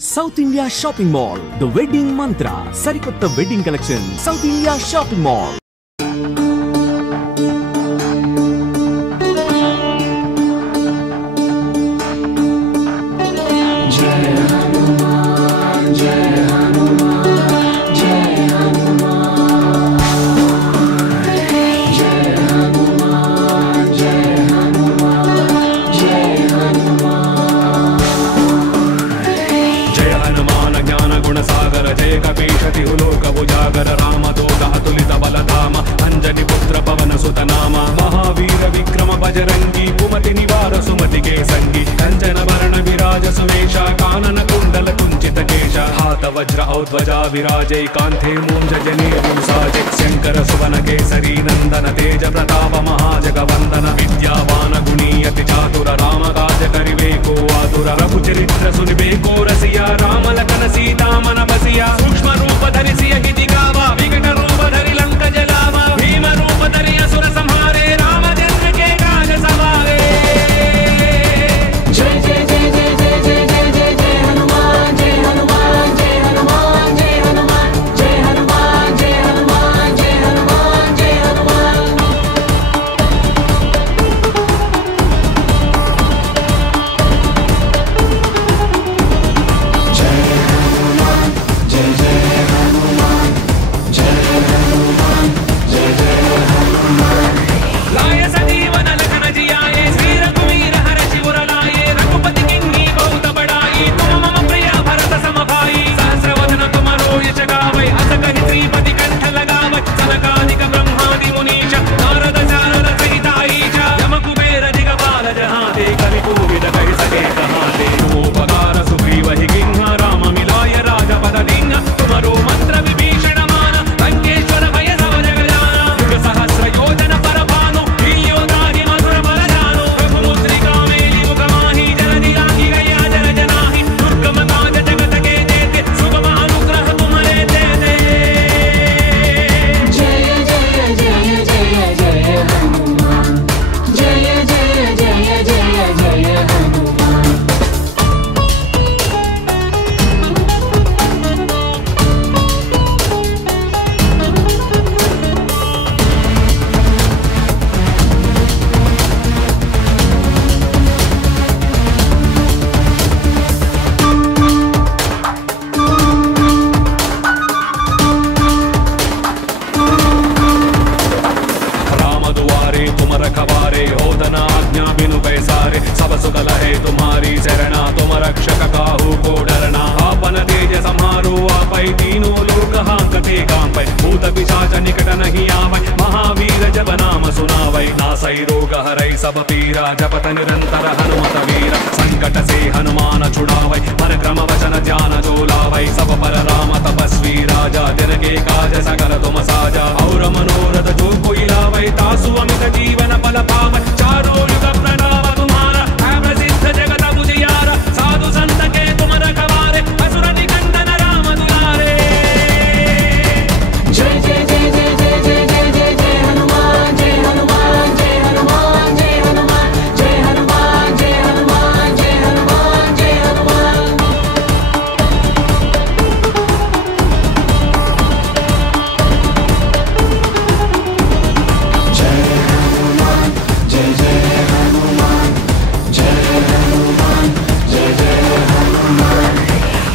South India Shopping Mall, The Wedding Mantra, Sarikotta Wedding Collection, South India Shopping Mall. Bajrangi कुमति निवार सुमति के संगी कंचन वर्ण विराज सुवेशा कानन कुंडल कुंचित केशा हाथ वज्र औध्वजा विराजे कांथे मूंज जनेऊ साजे शंकर सुवन केसरी नंदन तेज प्रताप महाजगवंदन विद्यावान गुणीयति चातुर राम काज करिवे को आतुर रघुचरित्र सुनिबे को रसिया राम लखन सीता मन बसिया सूक्ष्म रूप धरि सियहि दिखावा विकट रूप धरि लंक जलावा भीम रूप धरि असुर संहारे राम जन्म के काज सवारे जय जय जय जय जय जय जय जय जय हनुमान जय हनुमान जय हनुमान जय हनुमान जय हनुमान जय हनुमान जय हनुमान जय हनुमान जय जय हनुमान जय हनुमान जय जय हनुमान लाय सजीवन लखन जियाए श्री रघुवीर हर शिवर लाए रघुपति किन्हीं बहुत बड़ाई तुम मम प्रिय भरत सम भाई सहस्र वदन तुमरो यश गावै अस कहि श्रीपति कंठ लगावै सनकादिक ब्रह्मादि मुनीश नारद शारद सहित ईश यम कुबेर दिगपाल जहाते कवि कोविद कहि सके कहाते उपकार सुग्रीव हि किन्ह राम मिलाय राजपद दीन्ह तुमरो मंत्र विभीषण मान लंकेश्वर भय सब जग जाना युग सहस्र योजन पर भानु योदाहि मधुर बल जानो रघुमुद्रिका मेलि मुख माहि जलधि लांघि गया जल जनाहि दुर्गम काज जगत के जेते सुगम अनुग्रह तुम्हारे देते जय जय जय जय जय हनुमान जय जय जय जय जय हनुमान राम दुआरे तुम रखवारे होदन आज्ञा बिनु पैसारे सब सुख लहे तुम्हारी शरणा तुम रक्षक काहू को डरना आपन तेज समारो आपै तीनों लोक हांकते कांपै भूत पिशाच निकट नहीं आवै महावीर जब नाम सुनावै नासै रोग हरै सब पीरा जपत निरंतर हनुमत वीर संकट से हनुमान छुड़ावै परक्रम वचन ध्यान जो लावै सब पर राम तपस्वी राजा दिन के काज सकल तुम साजा और मनोरथ जो कोई लावै तासु अमित जीवन बल पावै चारों युग प्रणाम तुम्हारा है प्रसिद्ध जगत उजियारा साधु संत के तुम रखवारे असुर निकंदन राम दुलारे जय जय जय जय जय जय जय जय जय हनुमान जय हनुमान जय हनुमान जय हनुमान जय हनुमान जय हनुमान जय हनुमान जय हनुमान जय जय हनुमान जय हनुमान जय जय हनुमान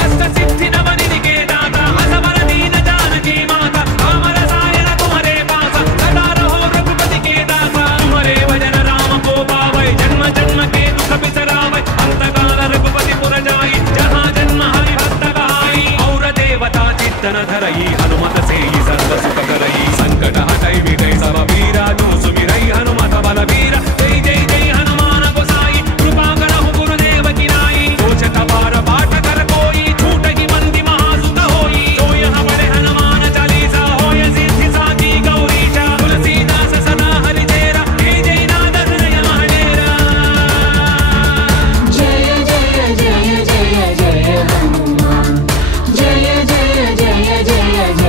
अष्ट सिद्धि नव निधि के दाता असवर दीन जानकी माता राम रसायन तुम्हारे पासा सदा रहो रघुपति के दासा तुम्हारे भजन राम को पावै जन्म जन्म के दुख बिसरावै अंत काल रघुपति पुर जाई जहाँ जन्म हरि भक्त कहाई और देवता चित्तन धरई हनुमत से ही सर्व सुख करई संकट हटै मिटै सब पीरा जो सुमिरै हनुमत बल वीरा जय जय जय हनुमान गोसाई कृपा करहु गुरुदेव की नाई सोच तबार बाट कर कोई छूट ही मंदी महासुत होई जो यहाँ बड़े हनुमान चालीसा होय सिद्धि साकी गौरीशा तुलसीदास सदा हरि तेरा हे जय नाद हृदय महडेरा जय जय जय जय जय हनुमान जय जय जय जय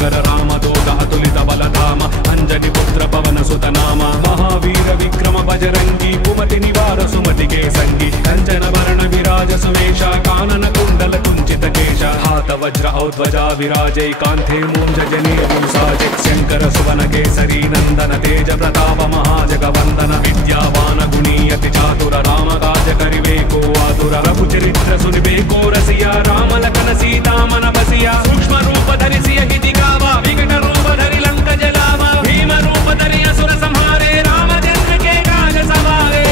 सागर रामदूत अतुलित बलधाम अंजनी पुत्र पवन सुत नाम महावीर विक्रम बजरंगी कुमति निवार सुमति के संगी कंचन वर्ण विराज सुमेश कानन कुंडल कुंचित केश हाथ वज्र औध्वजा विराजे कांथे मूंज जनेऊ साजे शंकर सुवन केसरी नंदन तेज प्रताप महाजगवंदन विद्यावान गुणीयति चातुर राम काज करिवेको आतुर रघु चरित्र सुनिवेको रसिया राम लखन सीता मन बसिया सूक्ष्म रूप धरि सियहि दिखावा विकट रूप धरि लंक जलावा भीम रूप धरि असुर संहारे राम जन्म के काज सवारे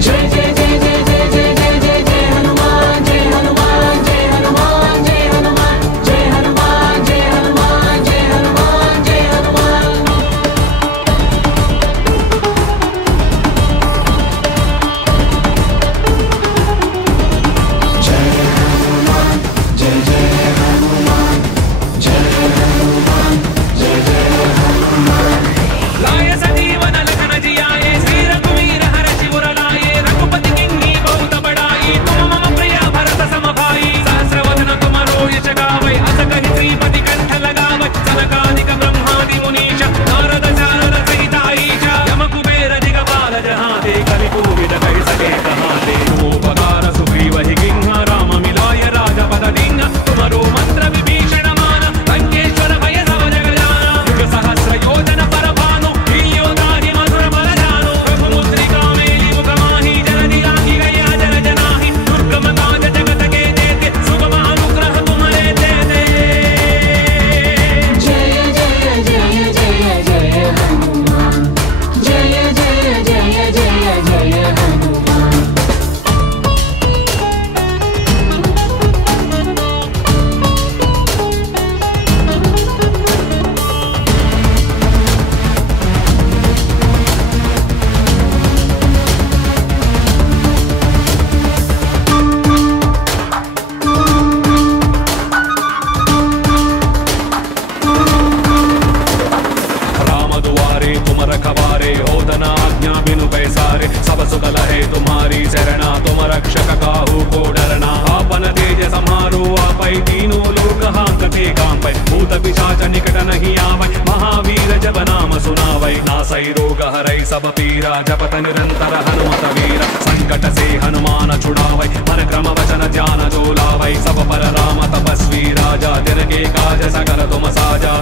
जय जय जय जय जय जय जय जय जय हनुमान जय हनुमान जय हनुमान जय हनुमान जय हनुमान जय हनुमान जय हनुमान जय हनुमान लाय सजीवन लखन जियाए श्री रघुवीर हर शिवर लाए रघुपति किन्हीं बहुत बड़ाई तुम मम प्रिय भरत सम भाई सहस्र वदन तुम रोयच गावै अस कहि श्रीपति कंठ लगावै सनकादिक ब्रह्मादि मुनीश नारद शारद सहित ईश यम कुबेर दिगपाल जहाते कलि कोविद कहि सके कहाते उपकार सुग्रीव हि किन्हा राम मिलाय राजपद दीन्हा तुमरो मंत्र विभीषण मान लंकेश्वर भय सब जग जाना युग सहस्र योजन पर भानु योगाहि मधुर बल जानो प्रभु मुद्रिका मेलि मुख माहि जन दिलाहि गया जन जनाहि दुर्गम काज जगत के जेते सुगम अनुग्रह तुम्हारे देते जय जय जय जय जय हनुमान जय जय जय जय जय हनुमान राम दुआरे तुम रखवारे ओदना आज्ञा बिनु पैसारे सब सुगल है तुम्हारी शरणा तुम रक्षक काहू को डरना आपन तेज समारो आपै तीनों लोक हांकते कांपै भूत पिशाच निकट नहीं आवै महावीर जब नाम सुनावै नासै रोग हरै सब पीरा जपत निरंतर हनुमत वीर संकट से हनुमान छुड़ावै परक्रम वचन ध्यान जो लावै सब पर राम तपस्वी राजा दिन के काज सकर तुम साजा